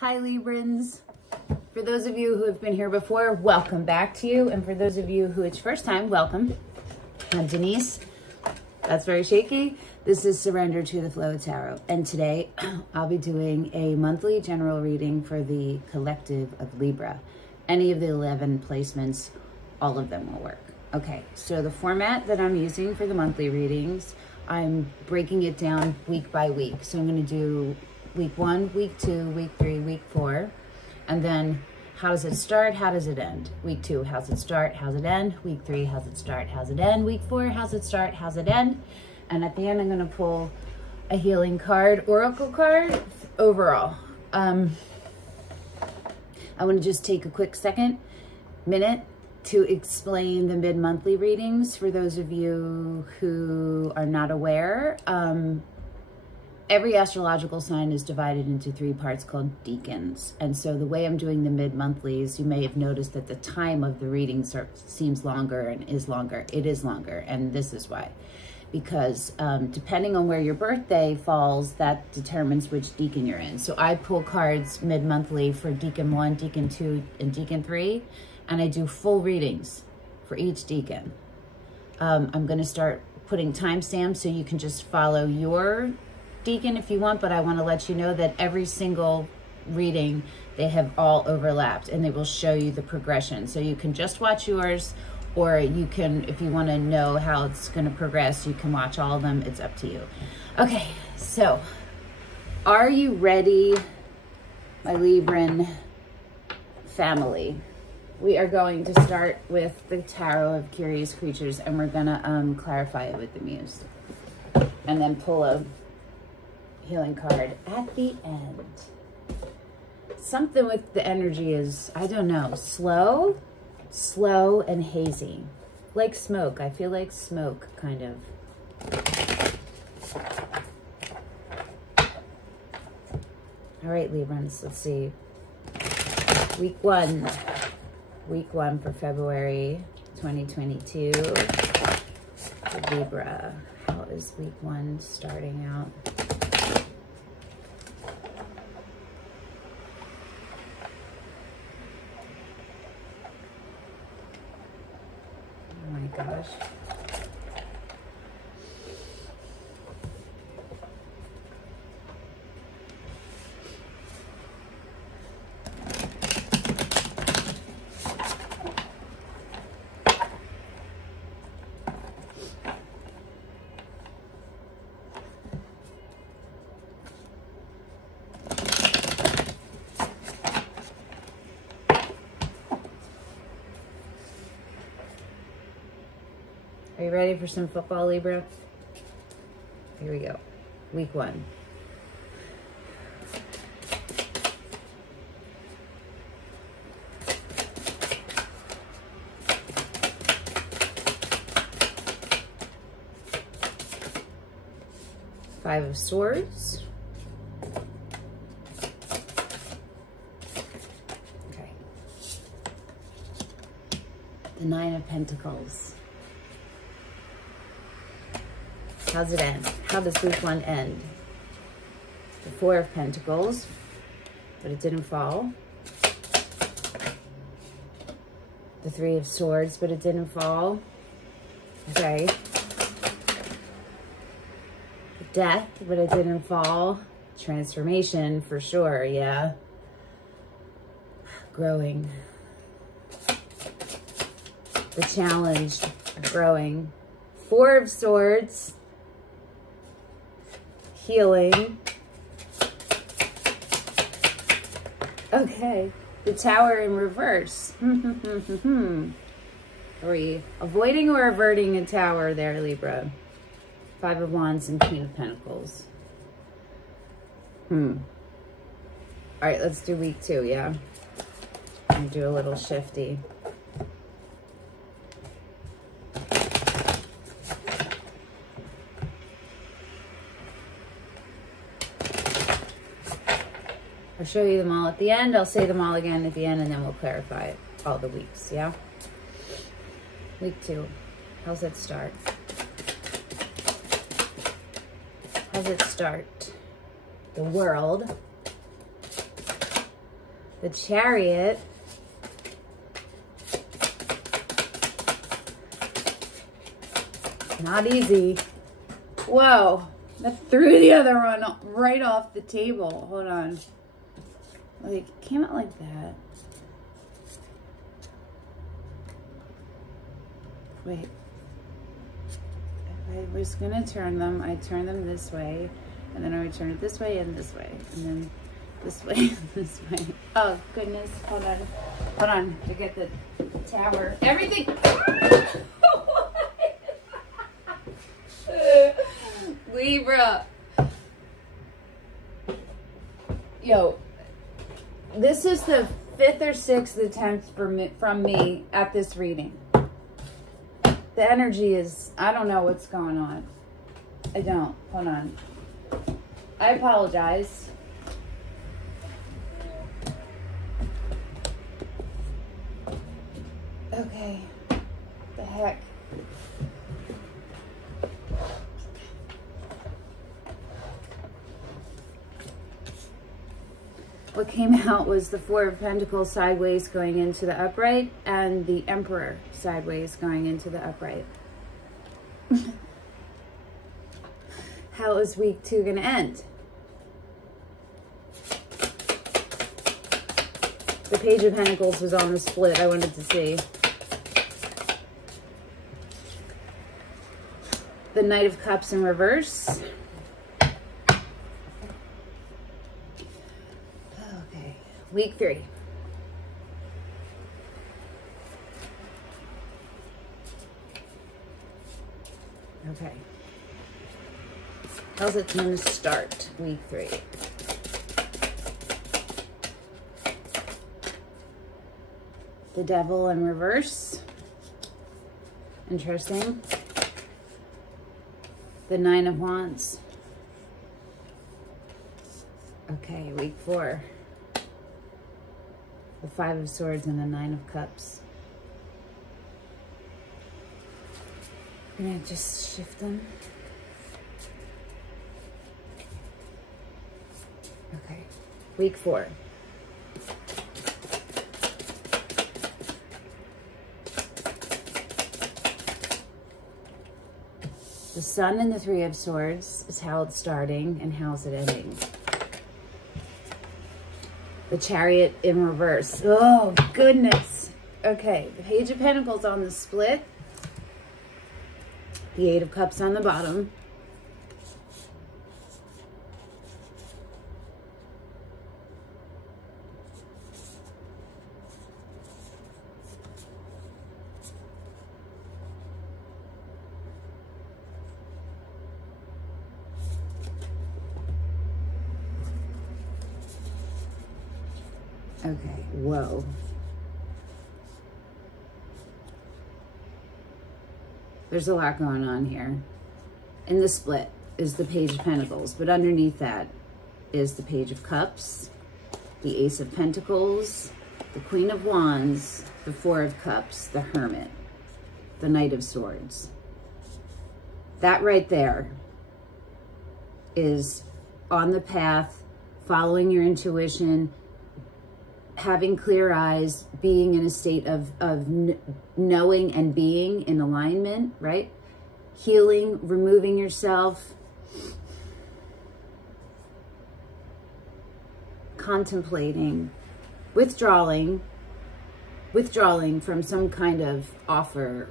Hi Librans. For those of you who have been here before, welcome back to you. And for those of you who it's first time, welcome. I'm Denise. That's very shaky. This is Surrender to the Flow Tarot. And today I'll be doing a monthly general reading for the collective of Libra. Any of the 11 placements, all of them will work. Okay, so the format that I'm using for the monthly readings, I'm breaking it down week by week. So I'm going to do week 1, week 2, week 3, week 4. And then how does it start? How does it end? Week 2, how's it start? How's it end? Week 3, how's it start? How's it end? Week 4, how's it start? How's it end? And at the end, I'm going to pull a healing card, oracle card, overall. I want to just take a quick minute to explain the mid-monthly readings for those of you who are not aware. Every astrological sign is divided into 3 parts called decans. And so the way I'm doing the mid-monthlies, you may have noticed that the time of the reading seems longer and is longer. It is longer, and this is why. Because depending on where your birthday falls, that determines which decan you're in. So I pull cards mid-monthly for decan 1, decan 2, and decan 3, and I do full readings for each decan. I'm going to start putting timestamps so you can just follow your decan if you want, but I want to let you know that every single reading, they have all overlapped, and they will show you the progression. So you can just watch yours, or you can, if you want to know how it's going to progress, you can watch all of them. It's up to you. Okay, so are you ready, my Libran family? We are going to start with the Tarot of Curious Creatures, and we're going to clarify it with the Muse. And then pull a healing card at the end. Something with the energy is, I don't know, slow and hazy. Like smoke. I feel like smoke, kind of. All right, Librans, let's see. Week 1 for February 2022. Libra. How is week 1 starting out? Oh my gosh. Are you ready for some football, Libra? Here we go. Week 1. Five of Swords. Okay. The 9 of Pentacles. How's it end? How does week 1 end? The 4 of Pentacles, but it didn't fall. The 3 of Swords, but it didn't fall. Okay. Death, but it didn't fall. Transformation, for sure, yeah. Growing. The challenge of growing. 4 of Swords. Healing. Okay, the Tower in reverse. Are we avoiding or averting a tower there, Libra? 5 of Wands and Queen of Pentacles. All right, let's do week 2, yeah? I'm gonna do a little shifty. I'll show you them all at the end. I'll say them all again at the end, and then we'll clarify it, all the weeks, yeah? Week 2, how's it start? How's it start? The World. The Chariot. Not easy. Whoa. That threw the other one right off the table. Hold on. Like, it came out like that. Wait. If I was gonna turn them, I'd turn them this way, and then I would turn it this way and this way, and then this way and this way. Oh, goodness. Hold on. Hold on. To get the tower. Everything. Libra. Yo, this is the 5th or 6th attempt from me at this reading. The energy is, I don't know what's going on. I don't. Hold on. I apologize. Okay. The heck. What came out was the Four of Pentacles sideways going into the upright and the Emperor sideways going into the upright. How is week 2 going to end? The Page of Pentacles was on the split. I wanted to see. The Knight of Cups in reverse. Week 3. Okay. How's it going to start? Week 3. The Devil in reverse. Interesting. The Nine of Wands. Okay, week 4. The Five of Swords and the Nine of Cups. I'm going to just shift them. Okay. Week 4. The Sun and the Three of Swords is how it's starting and how's it ending. The Chariot in reverse. Oh, goodness. Okay, the Page of Pentacles on the split. The Eight of Cups on the bottom. Okay, whoa. There's a lot going on here. In the split is the Page of Pentacles, but underneath that is the Page of Cups, the Ace of Pentacles, the Queen of Wands, the Four of Cups, the Hermit, the Knight of Swords. That right there is on the path, following your intuition, having clear eyes, being in a state of knowing and being in alignment, right? Healing, removing yourself, contemplating, withdrawing from some kind of offer,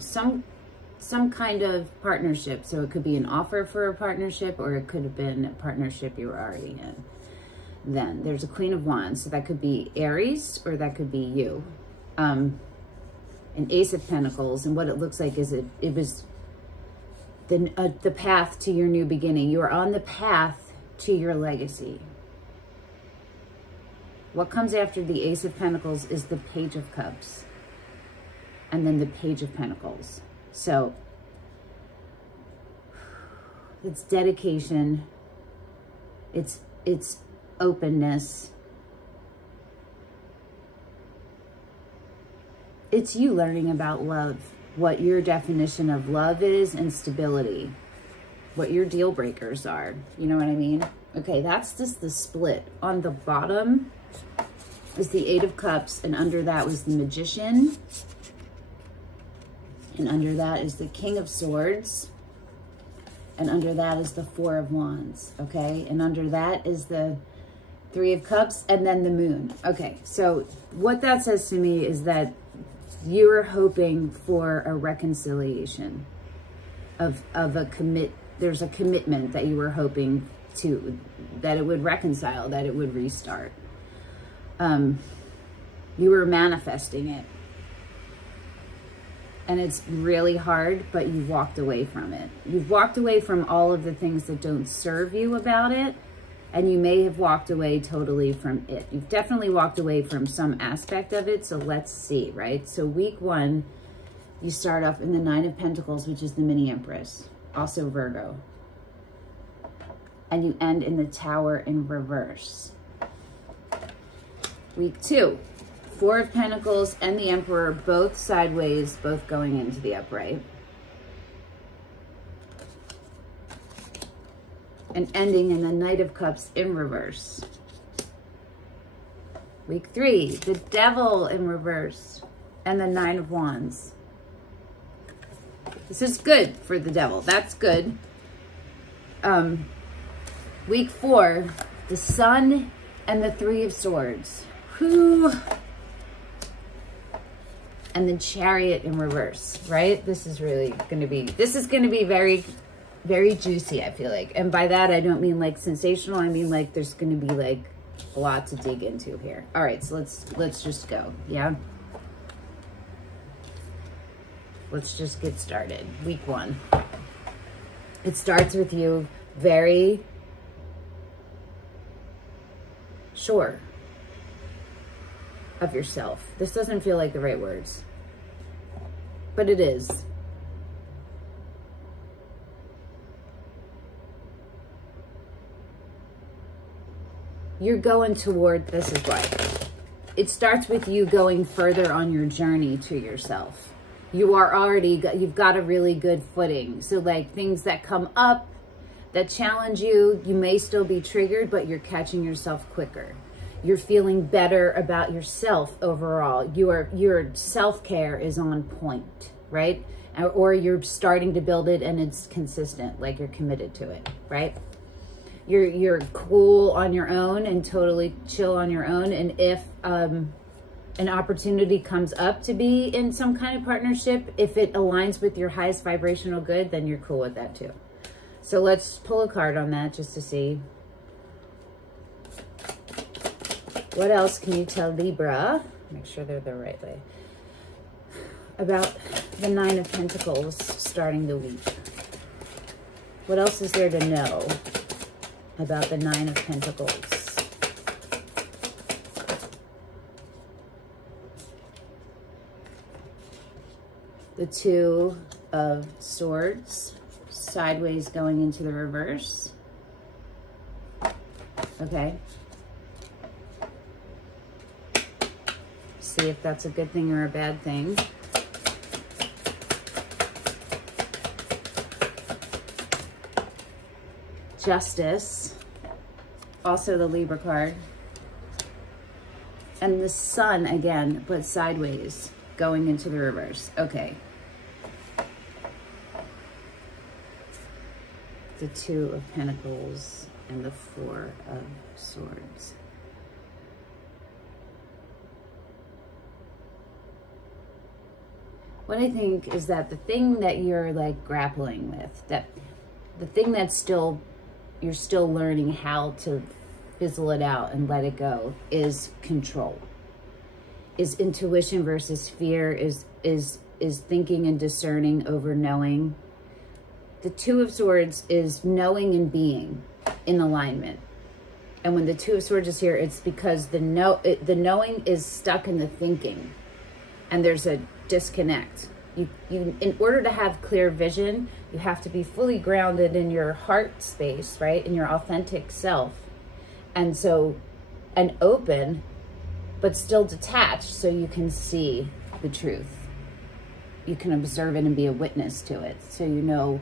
some kind of partnership. So it could be an offer for a partnership, or it could have been a partnership you were already in. Then there's a Queen of Wands, so that could be Aries or that could be you. An Ace of Pentacles, and what it looks like is it was the path to your new beginning. You are on the path to your legacy. What comes after the Ace of Pentacles is the Page of Cups, and then the Page of Pentacles. So it's dedication. It's openness. It's you learning about love, what your definition of love is, and stability, what your deal breakers are. You know what I mean? Okay, that's just the split. On the bottom, is the Eight of Cups, and under that was the Magician. And under that is the King of Swords. And under that is the Four of Wands, okay? And under that is the Three of Cups and then the Moon. Okay, so what that says to me is that you are hoping for a reconciliation of a there's a commitment that you were hoping to, that it would reconcile, that it would restart. You were manifesting it. And it's really hard, but you walked away from it. You've walked away from all of the things that don't serve you about it, and you may have walked away totally from it. You've definitely walked away from some aspect of it, so let's see, right? So week 1, you start off in the Nine of Pentacles, which is the mini Empress, also Virgo. And you end in the Tower in reverse. Week 2. Four of Pentacles and the Emperor, both sideways, both going into the upright. And ending in the Knight of Cups in reverse. Week 3, the Devil in reverse and the Nine of Wands. This is good for the Devil. That's good. Week 4, the Sun and the Three of Swords. Whew. And the Chariot in reverse, right? This is really going to be very, very juicy, I feel like. And by that, I don't mean like sensational. I mean like there's going to be like a lot to dig into here. All right, so let's just go, yeah? Let's just get started. Week 1. It starts with you very sure of yourself. This doesn't feel like the right words, but it is. You're going toward, this is why. It starts with you going further on your journey to yourself. You are already, you've got a really good footing. So like things that come up, that challenge you, you may still be triggered, but you're catching yourself quicker. You're feeling better about yourself overall. Your self-care is on point, right? Or you're starting to build it and it's consistent, like you're committed to it, right? You're cool on your own and totally chill on your own. And if an opportunity comes up to be in some kind of partnership, if it aligns with your highest vibrational good, then you're cool with that too. So let's pull a card on that just to see. What else can you tell Libra? Make sure they're the right way. About the Nine of Pentacles starting the week. What else is there to know about the Nine of Pentacles? The Two of Swords, sideways going into the reverse. Okay. See if that's a good thing or a bad thing. Justice, also the Libra card. And the Sun again, but sideways, going into the reverse. Okay. The Two of Pentacles and the Four of Swords. What I think is that the thing that you're like grappling with, that the thing that's still, you're still learning how to fizzle it out and let it go, is control. Is intuition versus fear, is thinking and discerning over knowing. The Two of Swords is knowing and being in alignment. And when the Two of Swords is here, it's because the knowing is stuck in the thinking. And there's a disconnect. You in order to have clear vision, you have to be fully grounded in your heart space, right? In your authentic self. And so, and open, but still detached so you can see the truth. You can observe it and be a witness to it. So you know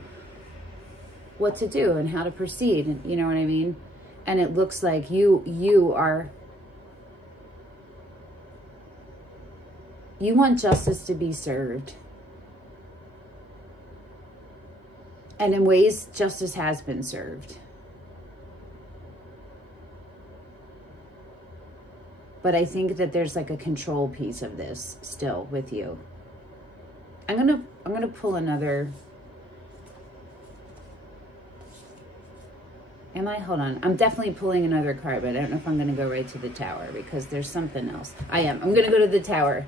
what to do and how to proceed. And you know what I mean? And it looks like you are You want justice to be served. And in ways, justice has been served. But I think that there's like a control piece of this still with you. I'm gonna pull another. Am I? Hold on. I'm definitely pulling another card, but I don't know if I'm gonna go right to the Tower because there's something else. I am. I'm gonna go to the Tower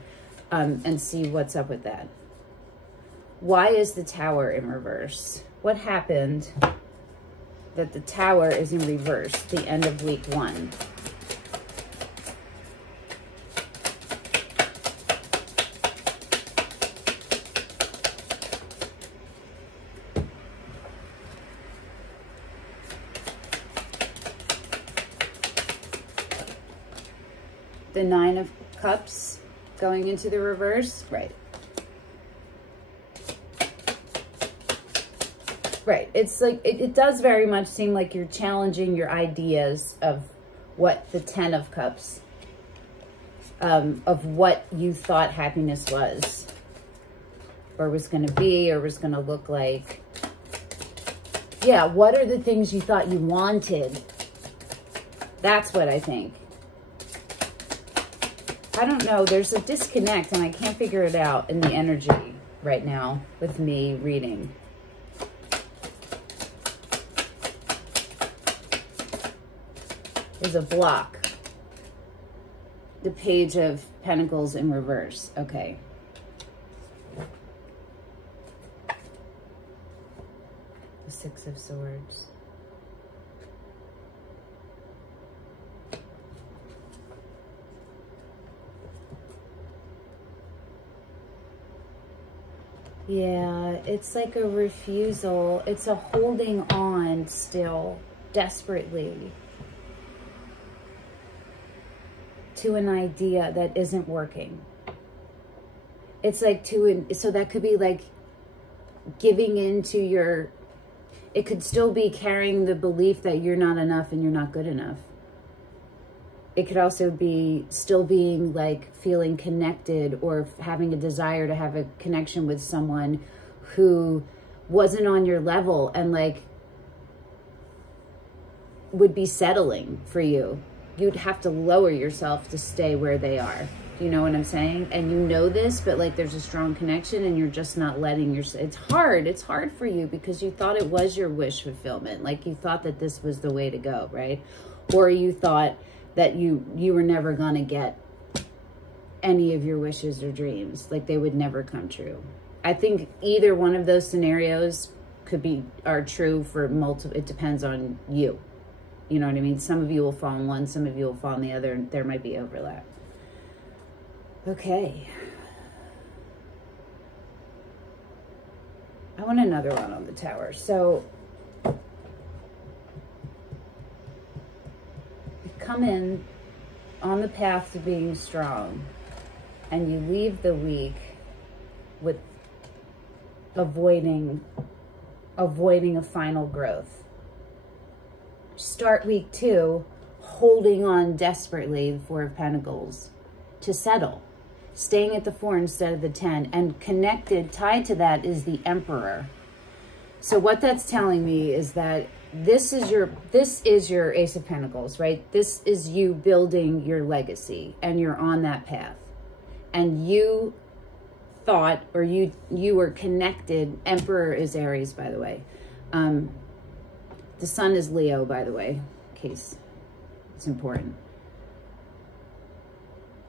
and see what's up with that. Why is the Tower in reverse? What happened that the Tower is in reverse the end of week 1? The 9 of Cups going into the reverse, right? Right, it's like, it does very much seem like you're challenging your ideas of what the 10 of Cups, of what you thought happiness was, or was going to be, or was going to look like. Yeah, what are the things you thought you wanted? That's what I think. I don't know, there's a disconnect and I can't figure it out in the energy right now with me reading. There's a block. The Page of Pentacles in reverse. Okay. The 6 of Swords. Yeah, it's like a refusal. It's a holding on still, desperately, to an idea that isn't working. It's like so that could be like giving into your, it could still be carrying the belief that you're not enough and you're not good enough. It could also be still being like feeling connected or having a desire to have a connection with someone who wasn't on your level and like would be settling for you. You'd have to lower yourself to stay where they are. Do you know what I'm saying? And you know this, but like there's a strong connection and you're just not letting yourself. It's hard for you because you thought it was your wish fulfillment. Like you thought that this was the way to go, right? Or you thought that you were never going to get any of your wishes or dreams. Like they would never come true. I think either one of those scenarios are true for multiple, it depends on you. You know what I mean? Some of you will fall in one, some of you will fall in the other, and there might be overlap. Okay. I want another one on the Tower. So come in on the path to being strong and you leave the week with avoiding a final growth. Start week 2 holding on desperately, the 4 of Pentacles, to settle, staying at the 4 instead of the 10, and connected, tied to that is the Emperor. So what that's telling me is that this is your Ace of Pentacles, right? This is you building your legacy and you're on that path. And you thought, or you were connected. Emperor is Aries, by the way. The Sun is Leo, by the way, in case it's important.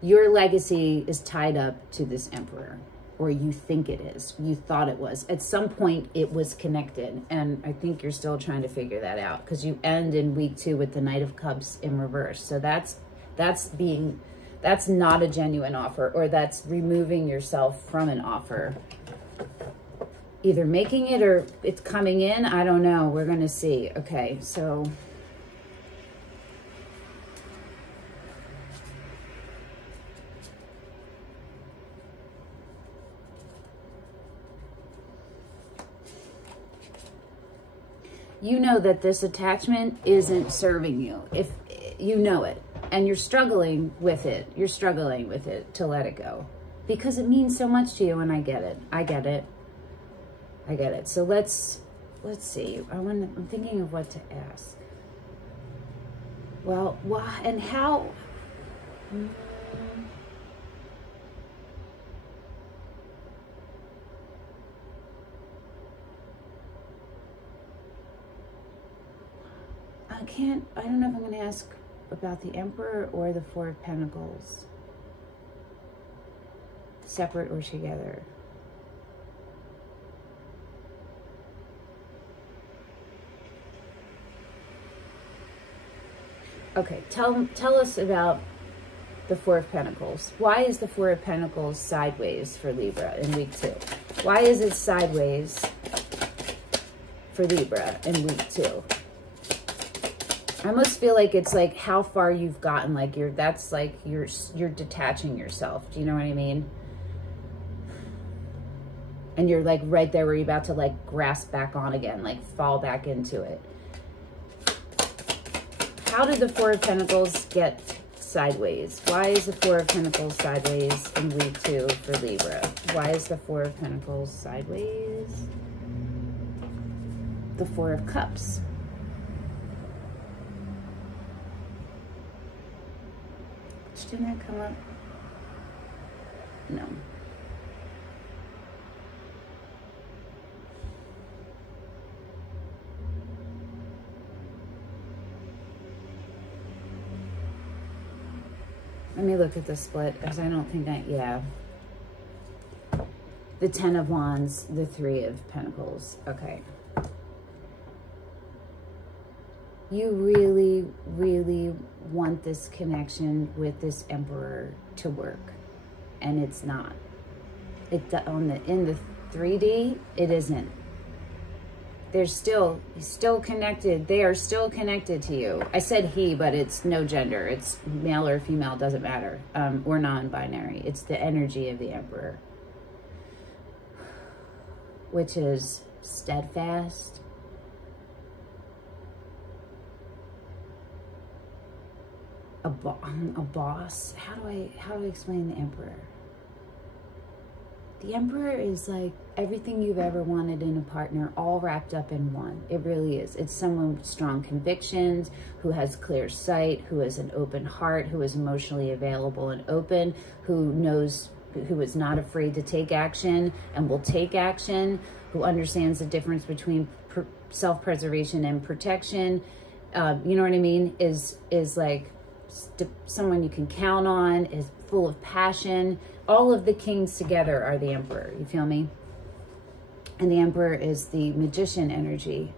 Your legacy is tied up to this Emperor, or you think it is. You thought it was. At some point, it was connected, and I think you're still trying to figure that out because you end in week 2 with the Knight of Cups in reverse. So that's not a genuine offer, or that's removing yourself from an offer. Either making it or it's coming in. I don't know. We're going to see. Okay, so you know that this attachment isn't serving you. If you know it and you're struggling with it, to let it go. because it means so much to you, and I get it. I get it. I get it. So let's see. I'm thinking of what to ask. Well, why and how? I don't know if I'm going to ask about the Emperor or the Four of Pentacles. Separate or together. Okay, tell us about the Four of Pentacles. Why is the Four of Pentacles sideways for Libra in week 2? Why is it sideways for Libra in week 2? I almost feel like it's like how far you've gotten, like you're detaching yourself. Do you know what I mean? And you're like right there where you're about to like grasp back on again, like fall back into it. How did the Four of Pentacles get sideways? Why is the Four of Pentacles sideways in week 2 for Libra? Why is the Four of Pentacles sideways? The Four of Cups. Didn't that come up? No. Let me look at the split, because I don't think yeah. The Ten of Wands, the Three of Pentacles. Okay. You really, really want this connection with this Emperor to work, and it's not. In the 3D, it isn't. He's still connected. They are still connected to you. I said he, but it's no gender. It's male or female, doesn't matter, or non-binary. It's the energy of the Emperor, which is steadfast, a boss. How do I explain the Emperor? The Emperor is like everything you've ever wanted in a partner, all wrapped up in one. It really is. It's someone with strong convictions, who has clear sight, who has an open heart, who is emotionally available and open, who is not afraid to take action and will take action, who understands the difference between self-preservation and protection. You know what I mean? Is like someone you can count on, is full of passion. All of the kings together are the Emperor, you feel me? And the Emperor is the magician energy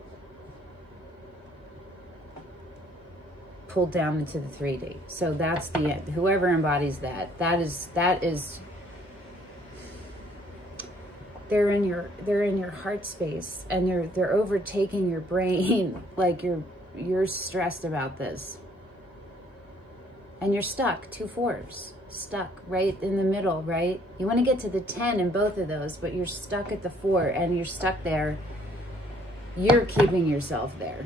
pulled down into the 3D. So that's the, whoever embodies that is they're in your heart space, and they're overtaking your brain. Like you're stressed about this. And you're stuck, 2 4s, stuck right in the middle, right? You want to get to the 10 in both of those, but you're stuck at the 4, and you're stuck there. You're keeping yourself there.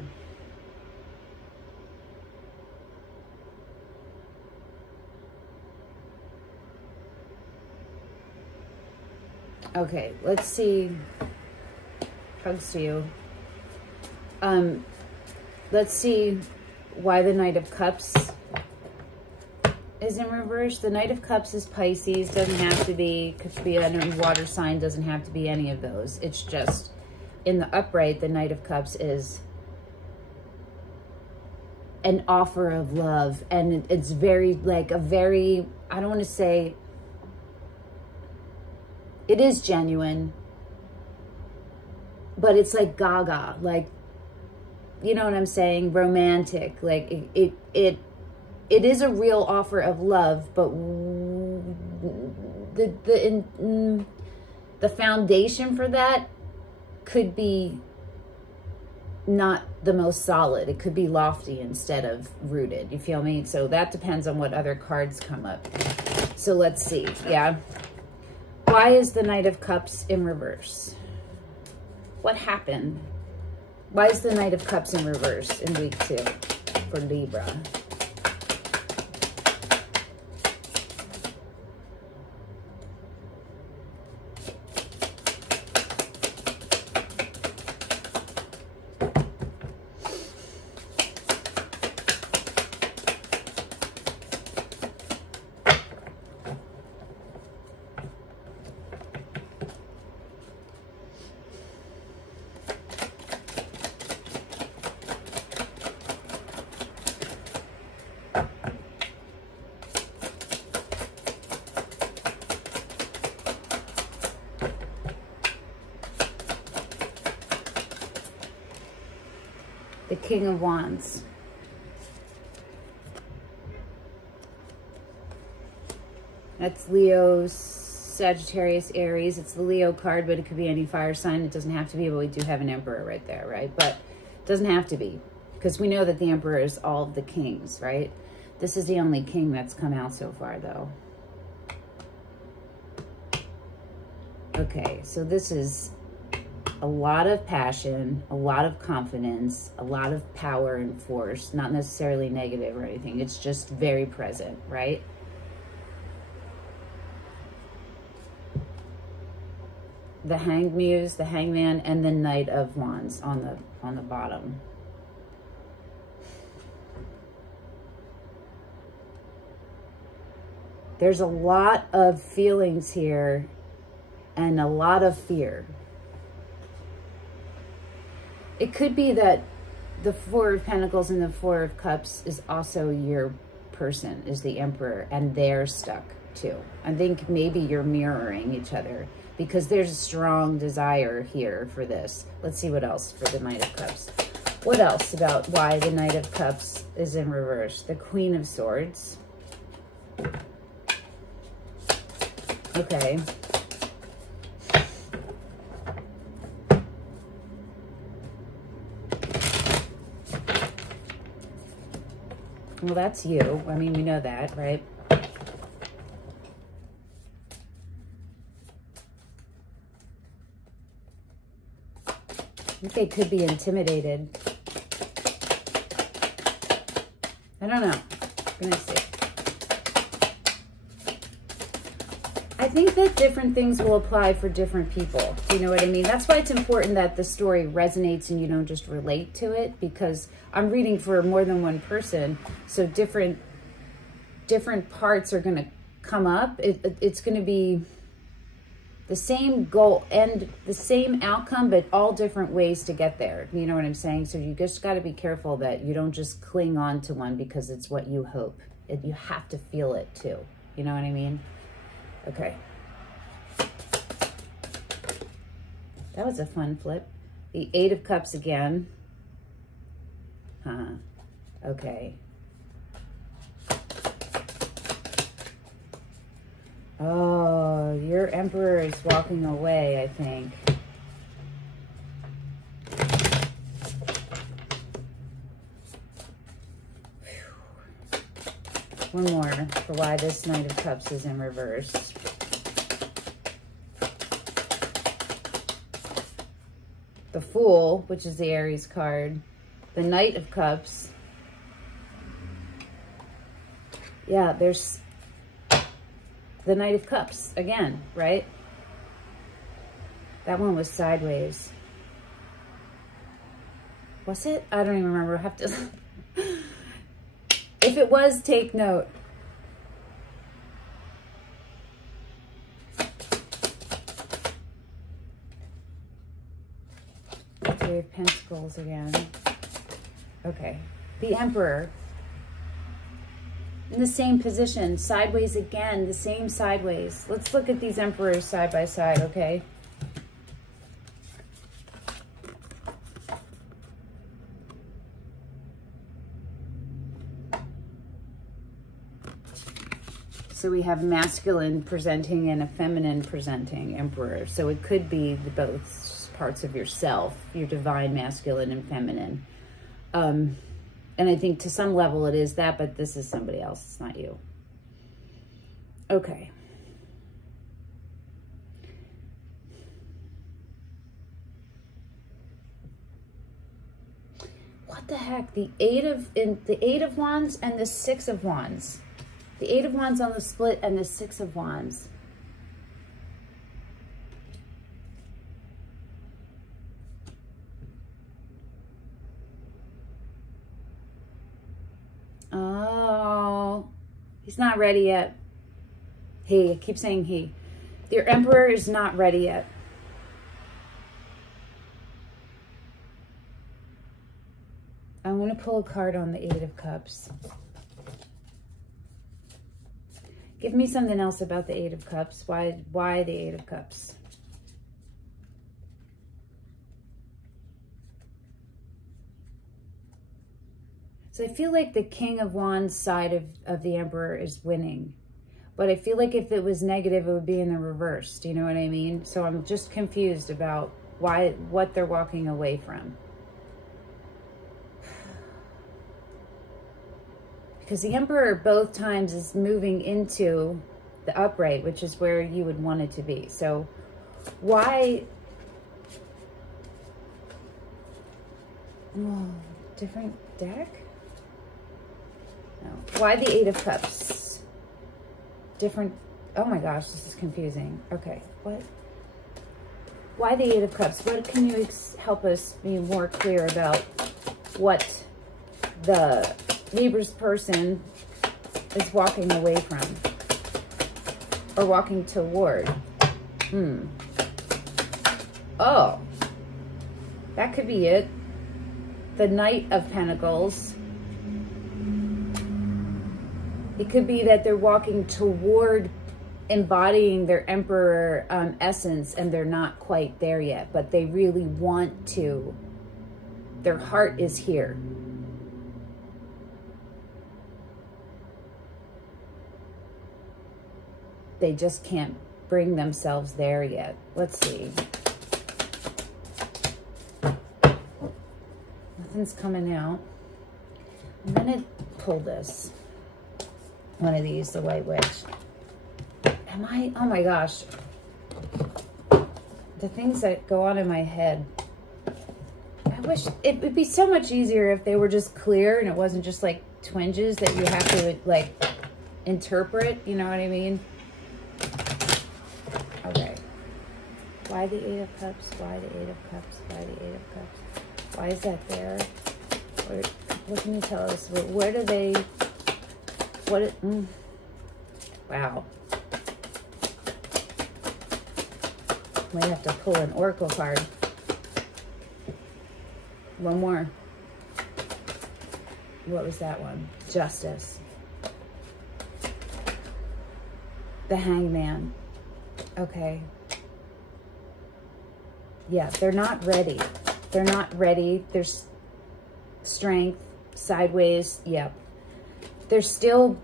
Okay, let's see. Hugs to you. Let's see why the Knight of Cups is in reverse. The Knight of Cups is Pisces. Doesn't have to be, could be a water sign, doesn't have to be any of those. It's just in the upright, the Knight of Cups is an offer of love, and it's very like a very, I don't want to say, it is genuine, but it's like gaga, like, you know what I'm saying, romantic. Like it is a real offer of love, but the foundation for that could be not the most solid. It could be lofty instead of rooted. You feel me? So that depends on what other cards come up. So let's see. Yeah. Why is the Knight of Cups in reverse? What happened? Why is the Knight of Cups in reverse in week 2 for Libra? the King of Wands. That's Leo, Sagittarius, Aries. It's the Leo card, but it could be any fire sign. It doesn't have to be, but we do have an Emperor right there, right? But it doesn't have to be, because we know that the Emperor is all of the kings, right? This is the only king that's come out so far, though. Okay, so this is a lot of passion, a lot of confidence, a lot of power and force, not necessarily negative or anything. It's just very present, right? The Hanged Muse, the Hangman, and the Knight of Wands on the bottom. There's a lot of feelings here and a lot of fear. It could be that the Four of Pentacles and the Four of Cups is also your person, is the Emperor, and they're stuck too. I think maybe you're mirroring each other because there's a strong desire here for this. Let's see what else for the Knight of Cups. What else about why the Knight of Cups is in reverse? The Queen of Swords. Okay. Well, that's you. I mean, we know that, right? I think they could be intimidated. I don't know. We're gonna see. I think that different things will apply for different people. Do you know what I mean? That's why it's important that the story resonates and you don't just relate to it, because I'm reading for more than one person. So different parts are going to come up. It's going to be the same goal and the same outcome, but all different ways to get there. You know what I'm saying? So you just got to be careful that you don't just cling on to one because it's what you hope. You have to feel it too. You know what I mean? Okay. That was a fun flip. The Eight of Cups again. Okay. Oh, your Emperor is walking away, I think. Whew. One more for why this Knight of Cups is in reverse. The Fool, which is the Aries card. The Knight of Cups. Yeah, there's the Knight of Cups again, right? That one was sideways. Was it? I don't even remember. I have to... If it was, take note. Three of Pentacles again. Okay. The Emperor. In the same position. Sideways again. The same sideways. Let's look at these Emperors side by side, okay? So we have masculine presenting and a feminine presenting Emperor. So it could be the both parts of yourself, your divine masculine and feminine. And I think to some level it is that, but this is somebody else. It's not you. Okay. What the heck? The Eight of Wands and the Six of Wands. The Eight of Wands on the split and the Six of Wands. Oh, he's not ready yet. He, I keep saying he. Your Emperor is not ready yet. I'm going to pull a card on the Eight of Cups. Give me something else about the Eight of Cups. Why the Eight of Cups? So I feel like the King of Wands side of the Emperor is winning. But I feel like if it was negative, it would be in the reverse. Do you know what I mean? So I'm just confused about what they're walking away from. Because the Emperor both times is moving into the upright, which is where you would want it to be. So why... Oh, different deck? No. Why the Eight of Cups? Different... Oh my gosh, this is confusing. Okay, what? Why the Eight of Cups? What can you help us be more clear about what the Libra's person is walking away from or walking toward? Oh, that could be it. The Knight of Pentacles. It could be that they're walking toward embodying their Emperor essence, and they're not quite there yet, but they really want to. Their heart is here. They just can't bring themselves there yet. Let's see. Nothing's coming out. I'm gonna pull this. One of these, the White Witch. Am I? Oh my gosh. The things that go on in my head. I wish it would be so much easier if they were just clear and it wasn't just like twinges that you have to like interpret. You know what I mean? Okay. Why the Eight of Cups? Why the Eight of Cups? Why the Eight of Cups? Why is that there? What can you tell us? Where do they... What? Wow. Might have to pull an oracle card. One more. What was that one? Justice. The Hangman. Okay. Yeah, they're not ready. They're not ready. There's strength, sideways. Yep. There's still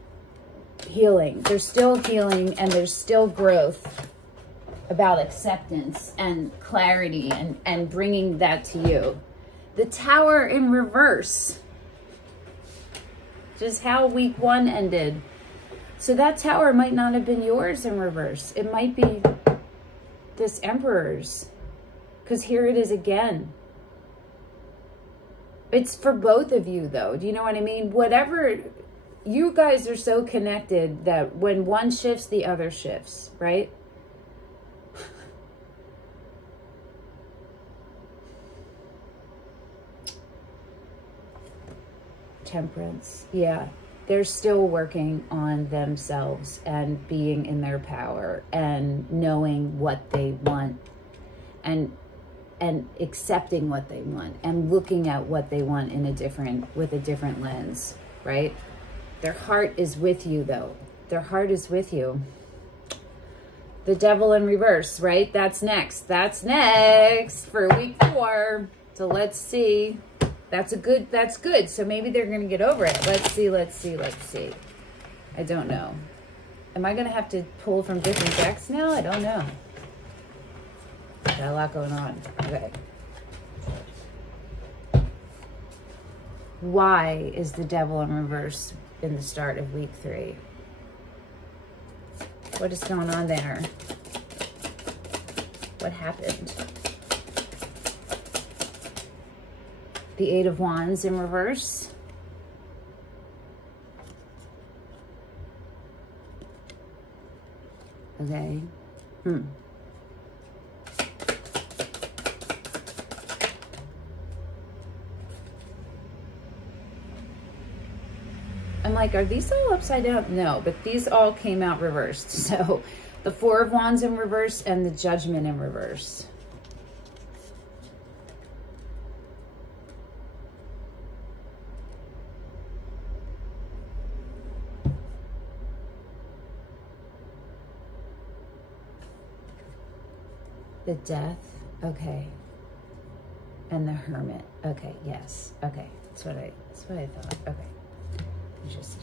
healing. There's still healing, and there's still growth about acceptance and clarity and bringing that to you. The Tower in reverse. Just how week 1 ended. So that Tower might not have been yours in reverse. It might be this Emperor's. Because here it is again. It's for both of you, though. Do you know what I mean? Whatever... You guys are so connected that when one shifts, the other shifts, right? Temperance. Yeah. They're still working on themselves and being in their power and knowing what they want and accepting what they want and looking at what they want in with a different lens, right? Their heart is with you, though. Their heart is with you. The Devil in reverse, right? That's next. That's next for week 4. So let's see. That's good. So maybe they're going to get over it. Let's see. I don't know. Am I going to have to pull from different decks now? I don't know. Got a lot going on. Okay. Why is the Devil in reverse in the start of week 3? What is going on there? What happened? The Eight of Wands in reverse. Okay. I'm like, are these all upside down? No, but these all came out reversed. So the Four of Wands in reverse and the Judgment in reverse. The Death, okay. And the Hermit, okay, yes, okay. That's what I thought. Okay. Just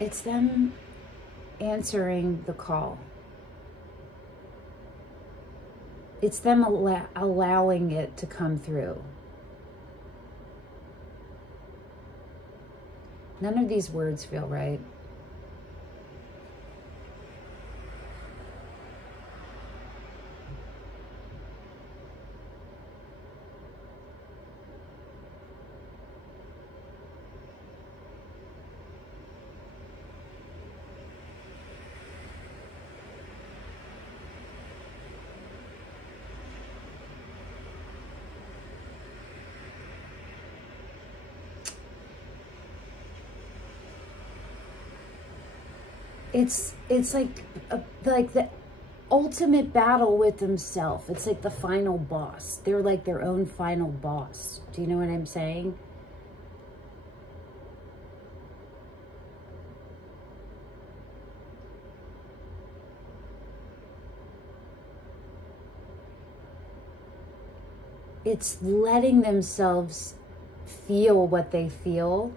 it's them answering the call. It's them allowing it to come through. None of these words feel right. It's like the ultimate battle with themselves. It's like the final boss. They're like their own final boss. Do you know what I'm saying? It's letting themselves feel what they feel,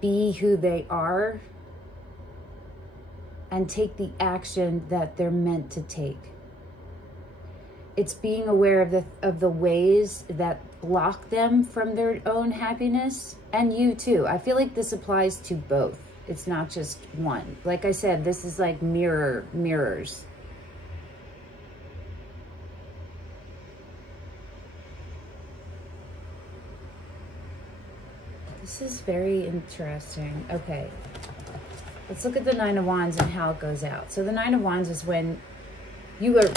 be who they are, and take the action that they're meant to take. It's being aware of the ways that block them from their own happiness, and you too. I feel like this applies to both. It's not just one. Like I said, this is like mirrors. This is very interesting. Okay. Let's look at the Nine of Wands and how it goes out. So the Nine of Wands is when you're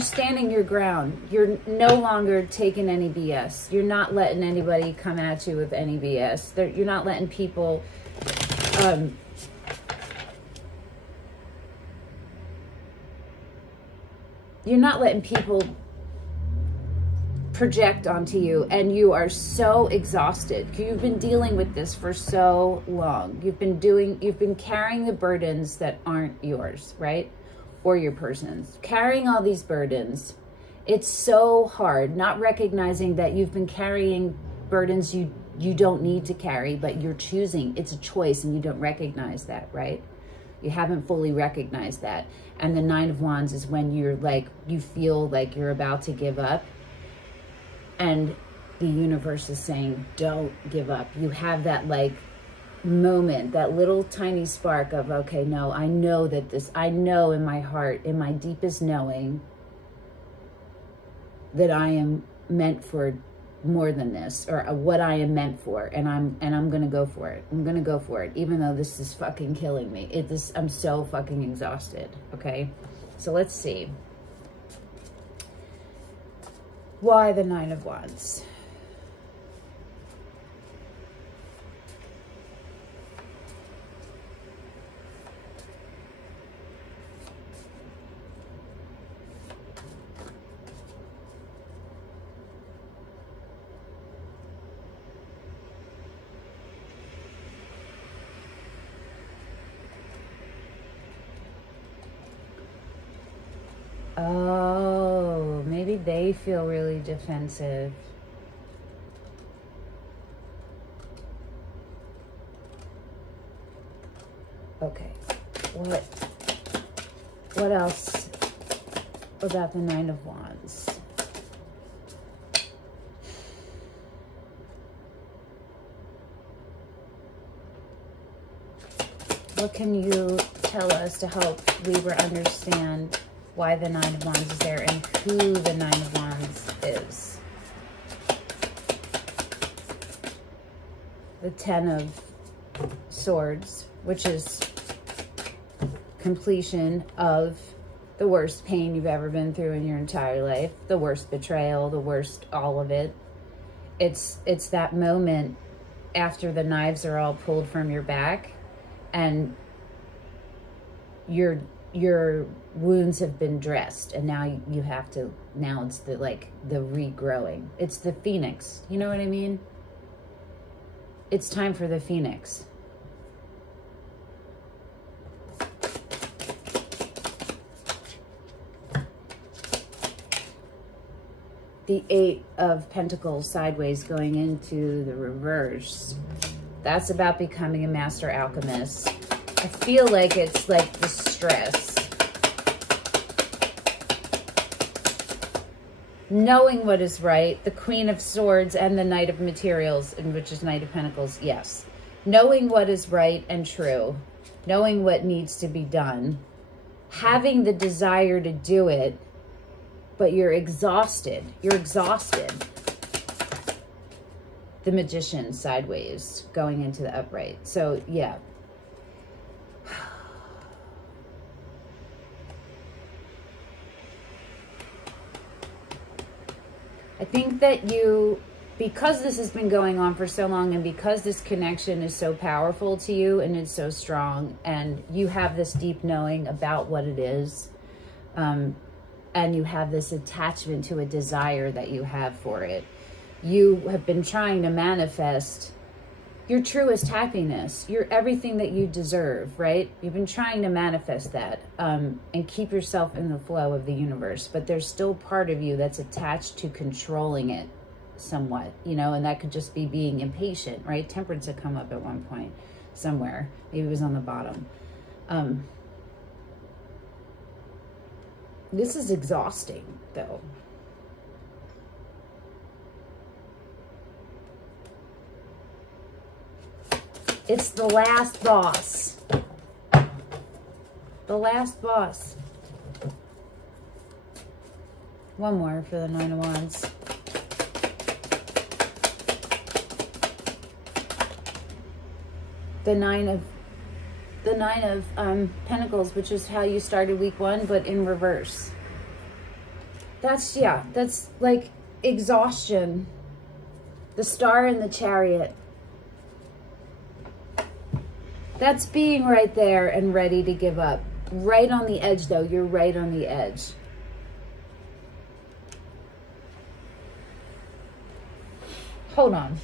standing your ground. You're no longer taking any BS. You're not letting anybody come at you with any BS. You're not letting people project onto you, and you are so exhausted. You've been dealing with this for so long. You've been carrying the burdens that aren't yours, right? Or your person's. Carrying all these burdens. It's so hard, not recognizing that you've been carrying burdens you don't need to carry, but you're choosing. It's a choice, and you don't recognize that, right? You haven't fully recognized that. And the Nine of Wands is when you're like, you feel like you're about to give up. And the universe is saying, don't give up. You have that like moment, that little tiny spark of, okay, no, I know I know in my heart, in my deepest knowing, that I am meant for more than this, or what I am meant for. And I'm going to go for it. I'm going to go for it. Even though this is fucking killing me. I'm so fucking exhausted. Okay. So let's see. Why the Nine of Wands? Oh, maybe they feel really defensive. Okay. What else about the Nine of Wands? What can you tell us to help Libra understand why the Nine of Wands is there and who the Nine of Wands is? The Ten of Swords, which is completion of the worst pain you've ever been through in your entire life, the worst betrayal, the worst, all of it. It's that moment after the knives are all pulled from your back and you're your wounds have been dressed, and now you have to, now it's the, like, the regrowing. It's the phoenix. You know what I mean? It's time for the phoenix. The 8 of Pentacles sideways going into the reverse. That's about becoming a master alchemist. I feel like it's like the stress. Knowing what is right. The Queen of Swords and the Knight of Materials, which is Knight of Pentacles. Yes. Knowing what is right and true. Knowing what needs to be done. Having the desire to do it. But you're exhausted. You're exhausted. The Magician sideways going into the upright. So, yeah. I think that you, because this has been going on for so long, and because this connection is so powerful to you and it's so strong, and you have this deep knowing about what it is, and you have this attachment to a desire that you have for it. You have been trying to manifest your truest happiness, your everything that you deserve, right? You've been trying to manifest that and keep yourself in the flow of the universe. But there's still part of you that's attached to controlling it somewhat, you know, and that could just be being impatient, right? Temperance had come up at one point somewhere. Maybe it was on the bottom. This is exhausting, though. It's the last boss. The last boss. One more for the 9 of Wands. The nine of Pentacles, which is how you started week 1, but in reverse. That's, yeah, that's like exhaustion. The Star and the Chariot. That's being right there and ready to give up. Right on the edge, though. You're right on the edge. Hold on.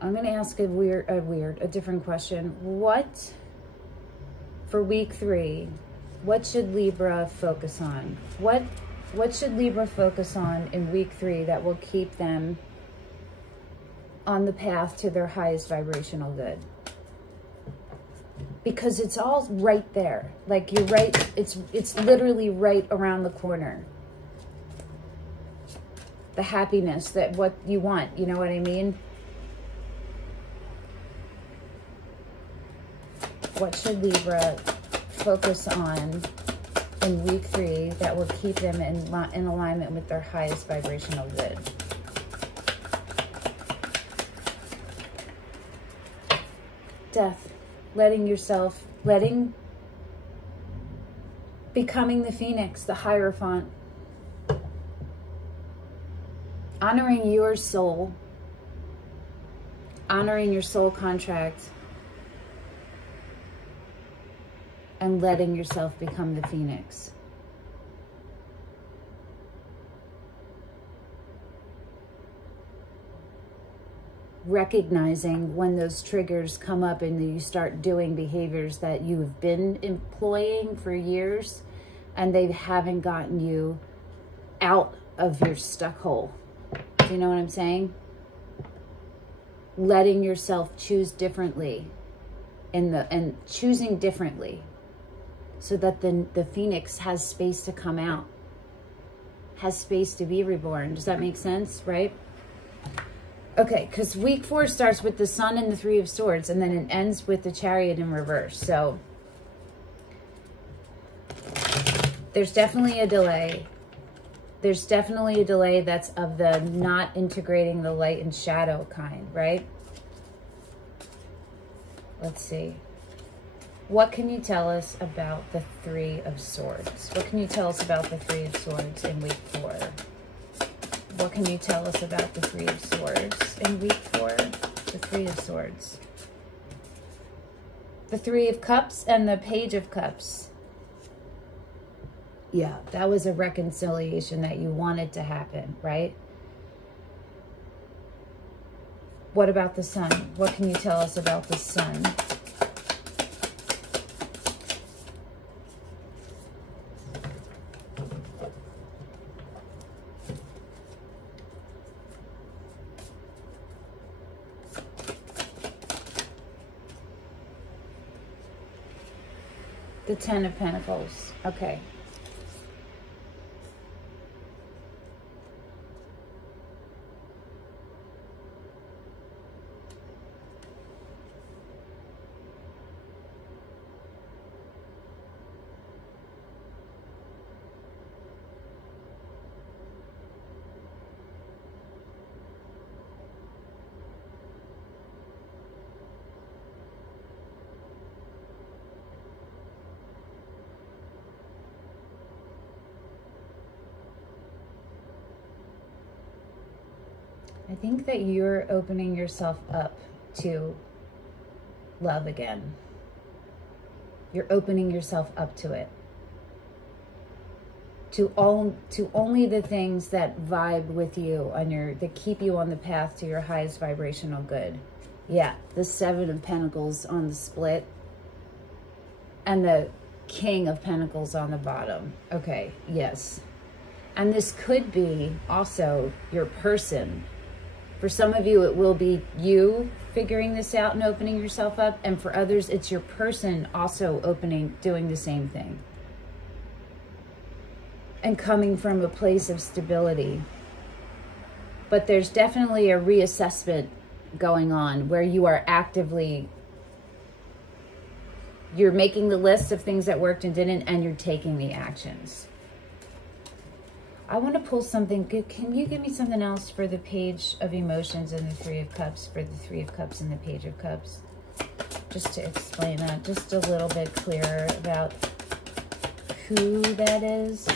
I'm going to ask a different question. What, for week 3, what should Libra focus on? What should Libra focus on in week 3 that will keep them on the path to their highest vibrational good? Because it's all right there. Like, you're right, it's literally right around the corner. The happiness, that what you want, you know what I mean? What should Libra focus on in week 3 that will keep them in alignment with their highest vibrational good? Death. Becoming the Phoenix, the Hierophant. Honoring your soul. Honoring your soul contract. And letting yourself become the Phoenix. Recognizing when those triggers come up and you start doing behaviors that you've been employing for years and they haven't gotten you out of your stuck hole. Do you know what I'm saying? Letting yourself choose differently and choosing differently. So that the Phoenix has space to come out, has space to be reborn. Does that make sense, right? Okay, because week 4 starts with the Sun and the 3 of Swords, and then it ends with the Chariot in reverse. So there's definitely a delay. There's definitely a delay that's of the not integrating the light and shadow kind, right? Let's see. What can you tell us about the Three of Swords? What can you tell us about the Three of Swords in week 4? What can you tell us about the Three of Swords in week 4? The Three of Swords. The Three of Cups and the Page of Cups. Yeah, that was a reconciliation that you wanted to happen, right? What about the Sun? What can you tell us about the Sun? The Ten of Pentacles. Okay. I think that you're opening yourself up to love again. You're opening yourself up to it. To only the things that vibe with you on that keep you on the path to your highest vibrational good. Yeah, the Seven of Pentacles on the split and the King of Pentacles on the bottom. Okay, yes. And this could be also your person. For some of you, it will be you figuring this out and opening yourself up. And for others, it's your person also doing the same thing. And coming from a place of stability. But there's definitely a reassessment going on where you are actively, you're making the list of things that worked and didn't, and you're taking the actions. I want to pull something. Can you give me something else for the Page of Emotions and the Three of Cups, for the Three of Cups and the Page of Cups? Just to explain that just a little bit clearer about who that is.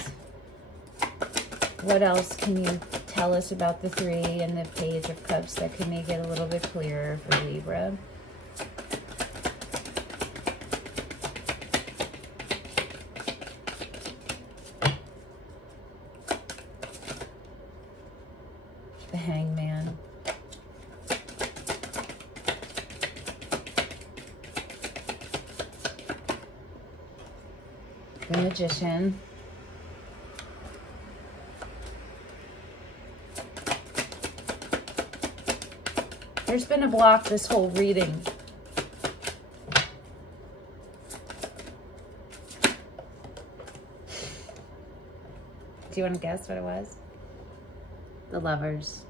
What else can you tell us about the Three and the Page of Cups that can make it a little bit clearer for Libra? The Hangman. The Magician. There's been a block this whole reading. Do you want to guess what it was? The Lovers.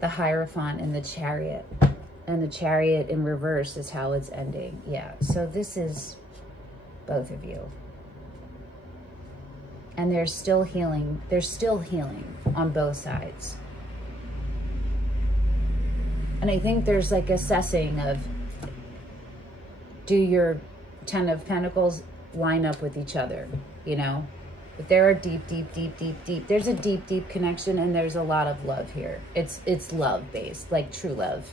The Hierophant and the Chariot. And the Chariot in reverse is how it's ending. Yeah, so this is both of you. And there's still healing. There's still healing on both sides. And I think there's like assessing of, do your Ten of Pentacles line up with each other, you know? But there are deep. There's a deep connection, and there's a lot of love here. It's love-based, like true love.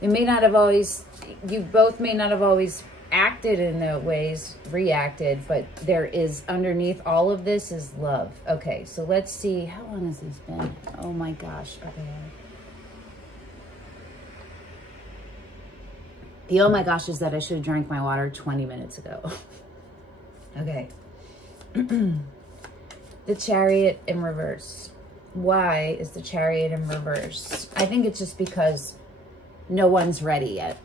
It may not have always, you both may not have always acted in the ways, reacted, but there is, underneath all of this is love. Okay, so let's see. How long has this been? Oh my gosh. Okay. The oh my gosh is that I should have drank my water 20 minutes ago. Okay. The Chariot in reverse. Why is the Chariot in reverse? I think it's just because no one's ready yet.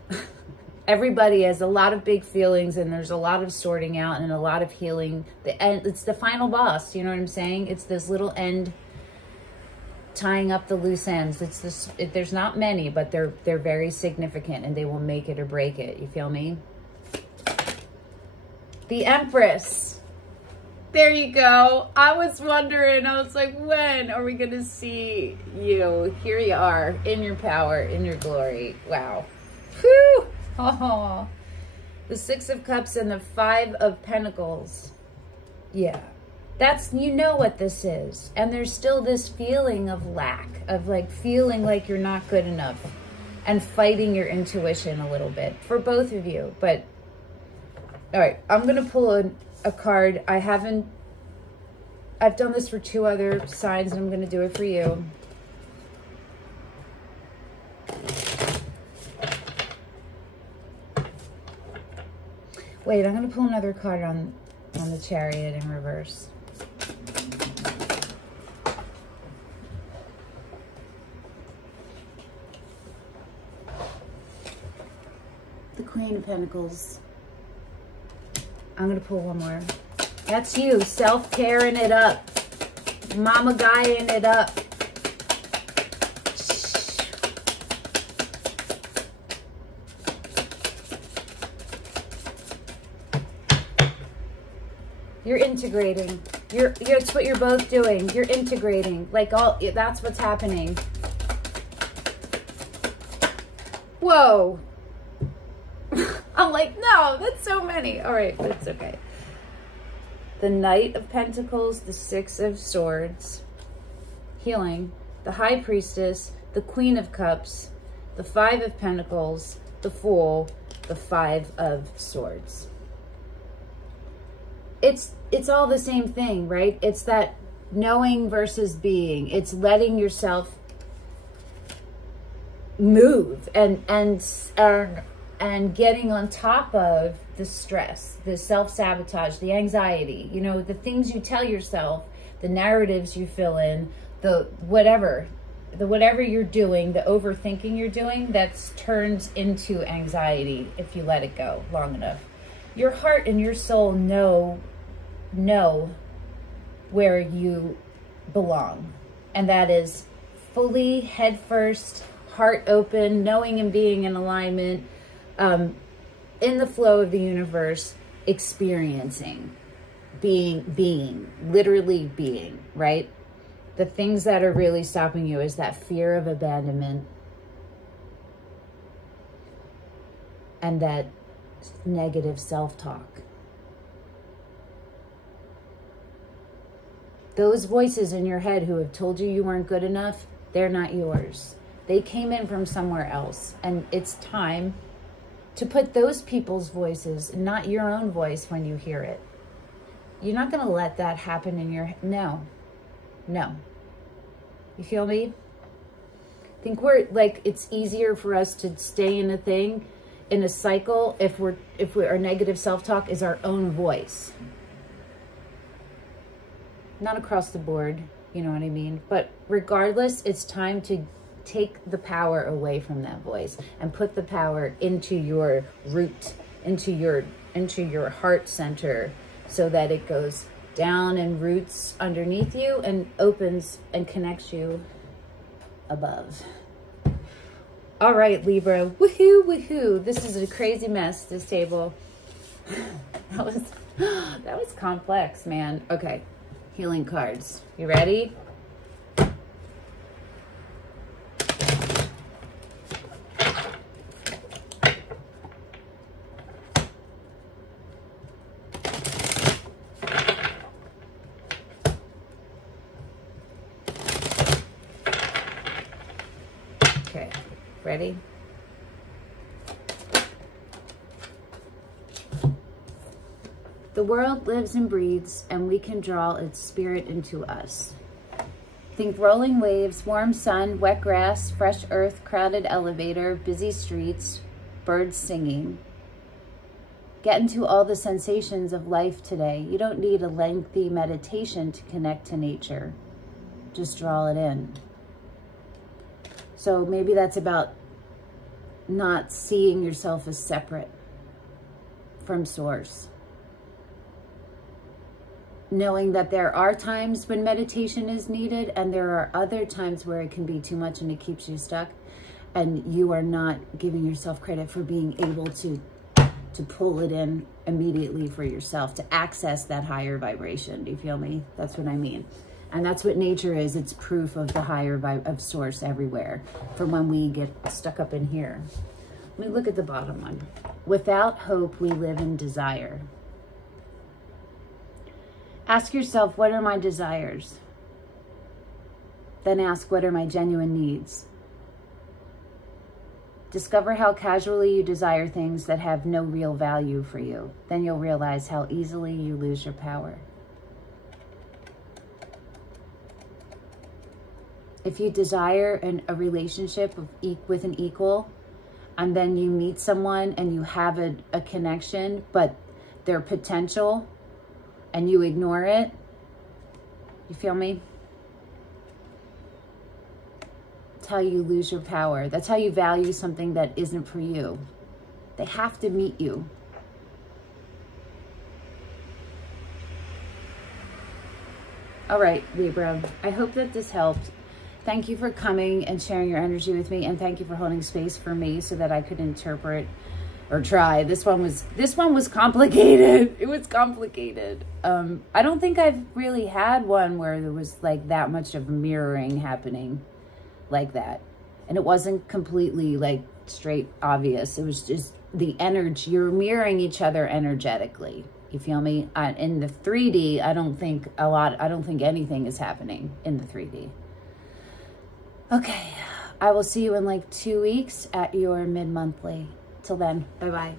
Everybody has a lot of big feelings, and there's a lot of sorting out and a lot of healing. It's the final boss, you know what I'm saying? It's this little end, tying up the loose ends. It's this. There's not many, but they're very significant, and they will make it or break it. You feel me? The Empress. There you go. I was wondering, I was like, when are we going to see you? Here you are, in your power, in your glory. Wow. Whew. Oh. The Six of Cups and the Five of Pentacles. Yeah. That's, you know what this is. And there's still this feeling of lack, of like feeling like you're not good enough and fighting your intuition a little bit for both of you. But, all right, I'm going to pull a card. I've done this for 2 other signs, and I'm going to do it for you. Wait, I'm going to pull another card on the Chariot in reverse. The Queen of Pentacles. I'm going to pull one more. That's you, self-caring it up. Mama guying it up. You're integrating. It's what you're both doing. You're integrating. Like that's what's happening. Whoa. I'm like, no, that's so many. All right, but it's okay. The Knight of Pentacles, the Six of Swords, healing, the High Priestess, the Queen of Cups, the Five of Pentacles, the Fool, the Five of Swords. It's all the same thing, right? It's that knowing versus being. It's letting yourself move and getting on top of the stress, the self-sabotage, the anxiety, you know, the things you tell yourself, the narratives you fill in, the whatever you're doing, the overthinking you're doing, that turns into anxiety if you let it go long enough. Your heart and your soul know where you belong. And that is fully head first, heart open, knowing and being in alignment, in the flow of the universe, experiencing, being, literally being, right? The things that are really stopping you is that fear of abandonment and that negative self-talk. Those voices in your head who have told you you weren't good enough, they're not yours. They came in from somewhere else, and it's time to put those people's voices, not your own voice when you hear it. You're not going to let that happen in your... No. You feel me? I think it's easier for us to stay in a thing, in a cycle, if our negative self-talk is our own voice. Not across the board, you know what I mean? But regardless, it's time to take the power away from that voice and put the power into your root, into your heart center, so that it goes down and roots underneath you and opens and connects you above. All right, Libra, woohoo, woohoo. This is a crazy mess, this table. That was complex, man. Okay, healing cards. You ready? Okay, ready? The world lives and breathes, and we can draw its spirit into us. Think rolling waves, warm sun, wet grass, fresh earth, crowded elevator, busy streets, birds singing. Get into all the sensations of life today. You don't need a lengthy meditation to connect to nature. Just draw it in. So maybe that's about not seeing yourself as separate from source. Knowing that there are times when meditation is needed, and there are other times where it can be too much and it keeps you stuck, and you are not giving yourself credit for being able to to pull it in immediately for yourself, to access that higher vibration. Do you feel me? That's what I mean. And that's what nature is. It's proof of the higher vibe of source everywhere from when we get stuck up in here. Let me look at the bottom one. Without hope, we live in desire. Ask yourself, what are my desires? Then ask, what are my genuine needs? Discover how casually you desire things that have no real value for you. Then you'll realize how easily you lose your power. If you desire a relationship with an equal, and then you meet someone and you have a connection, but their potential, and you ignore it, you feel me? That's how you lose your power. That's how you value something that isn't for you. They have to meet you. All right, Libra, I hope that this helped. Thank you for coming and sharing your energy with me, and thank you for holding space for me so that I could interpret or try. This one was complicated. It was complicated. I don't think I've really had one where there was like that much of mirroring happening like that. And it wasn't completely like straight obvious. It was just the energy. You're mirroring each other energetically. You feel me? In the 3D, I don't think anything is happening in the 3D. Okay, I will see you in like 2 weeks at your mid-monthly. Till then, bye-bye.